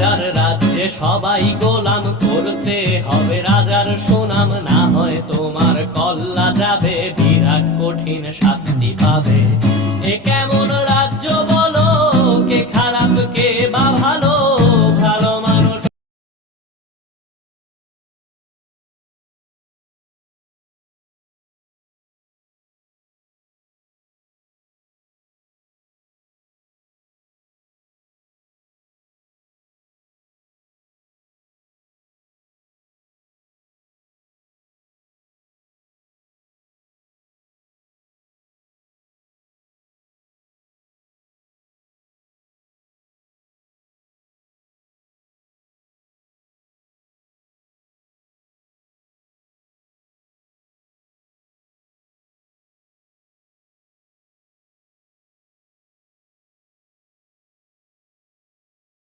রাজার রাজ্যে সবাই গোলাম, করতে হবে রাজার সুনাম, না হয় তোমার কল্লা যাবে, বিরাট কঠিন শাস্তি পাবে। এ কেমন